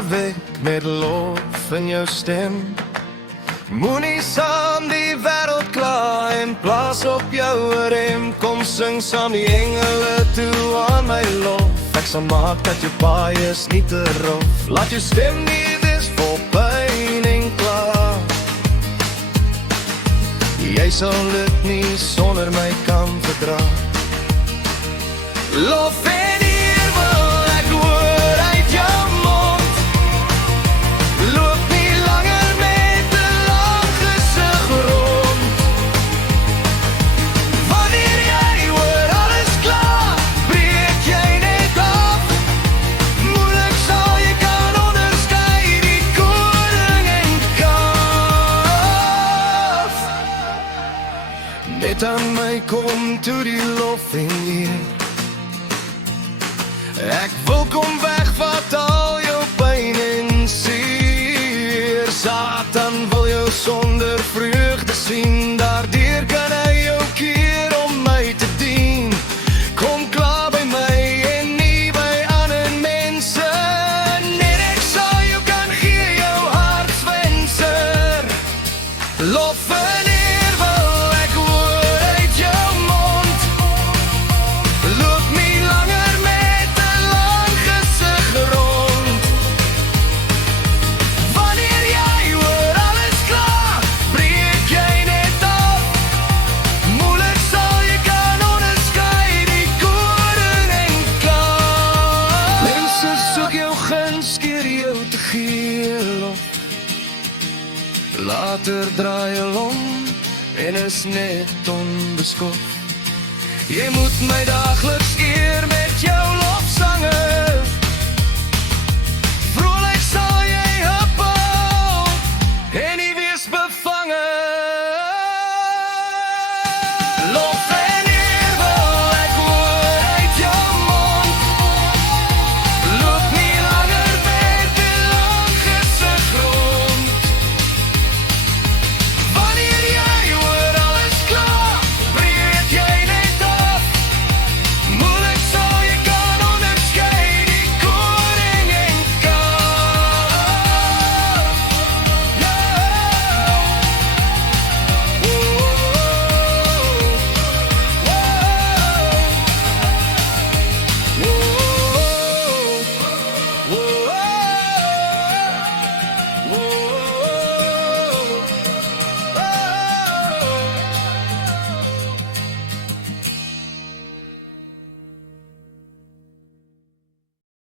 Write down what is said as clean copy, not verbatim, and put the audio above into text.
gewek met lof in jou stem. Moenie saam die wêreld kla en plaas op jou rem. Kom sing saam die engele toe aan my lof. Ek sal maak dat jou paai is nie te rof. Laat jou stem nie wees vol pyn en kla. Jy sal dit nie sonder my kan verdra. Lof en eer wil ek hoor uit jou mond. Loop nie langer met 'n lang gesig rond. Wanneer jy oor alles klaar, breek jy net af. Moeilik sal jy kan onderskei die koning en kalf. Net aan my kom toe die lof en eer. Ek wil kom wegvat al jou pyn en seer. Satan wil jou sonder vreugde sien. Daardeur kan hy jou keer om my te dien. Kom klaar by my en nie by ander mense. Net ek sal jou kan gee jou hartswenser. Lof en eer wil ek hoor uit jou mond. Loop nie langer met 'n lang gesig rond. Wanneer jy oor alles klaar, breek jy net af. Moeilik sal jy kan onderskei die koring en klaar. Mense soek jou guns, keer jou te gee lof. Later draai jy om en is net onbeskof. Jy moet my dagliks eer met jou lofsange.